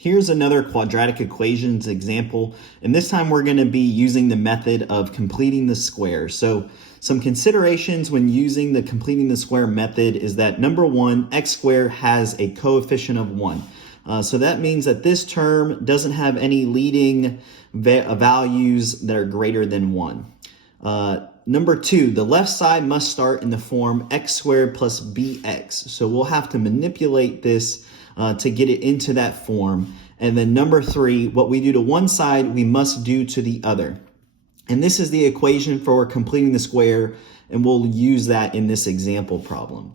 Here's another quadratic equations example, and this time we're going to be using the method of completing the square. So some considerations when using the completing the square method is that number one, x squared has a coefficient of 1. So that means that this term doesn't have any leading values that are greater than 1. Number two, the left side must start in the form x squared plus bx. So we'll have to manipulate this to get it into that form. And then number three, what we do to one side, we must do to the other. And this is the equation for completing the square, and we'll use that in this example problem.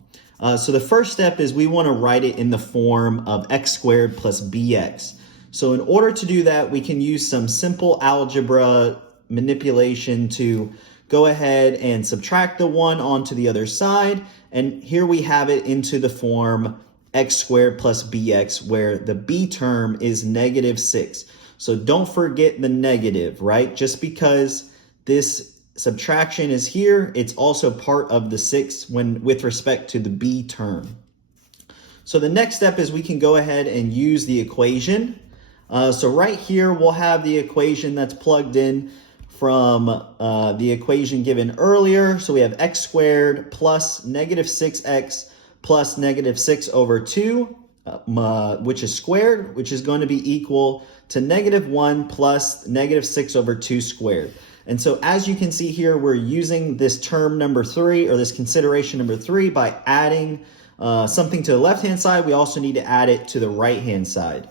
So the first step is we want to write it in the form of x squared plus bx. So in order to do that, we can use some simple algebra manipulation to go ahead and subtract the 1 onto the other side. And here we have it into the form x squared plus bx, where the b term is -6. So don't forget the negative, right? Just because this subtraction is here, it's also part of the 6 with respect to the b term. So the next step is we can go ahead and use the equation. So right here, we'll have the equation that's plugged in from the equation given earlier. So we have x squared plus -6x plus -6 over 2, which is squared, which is going to be equal to -1 plus -6 over 2 squared. And so as you can see here, we're using this term number 3, or this consideration number 3, by adding something to the left-hand side. We also need to add it to the right-hand side.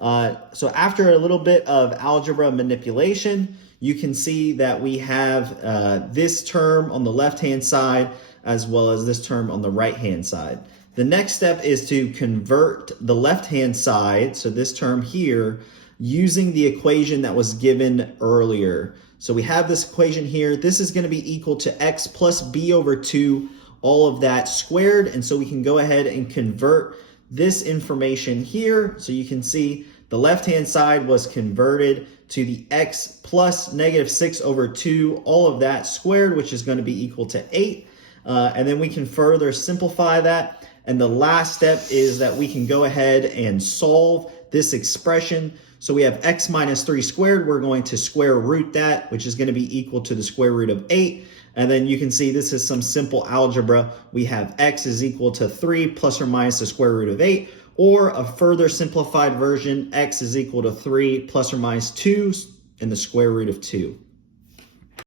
So after a little bit of algebra manipulation, you can see that we have this term on the left-hand side as well as this term on the right-hand side. The next step is to convert the left-hand side, so this term here, using the equation that was given earlier. So we have this equation here. This is going to be equal to x plus b over 2, all of that squared. And so we can go ahead and convert this information here. So you can see the left-hand side was converted to the x plus -6 over 2, all of that squared, which is going to be equal to 8. And then we can further simplify that. And the last step is that we can go ahead and solve this expression. So we have x minus 3 squared. We're going to square root that, which is going to be equal to the square root of 8. And then you can see this is some simple algebra. We have x is equal to 3 plus or minus the square root of 8. Or a further simplified version, x is equal to 3 plus or minus 2 and the square root of 2.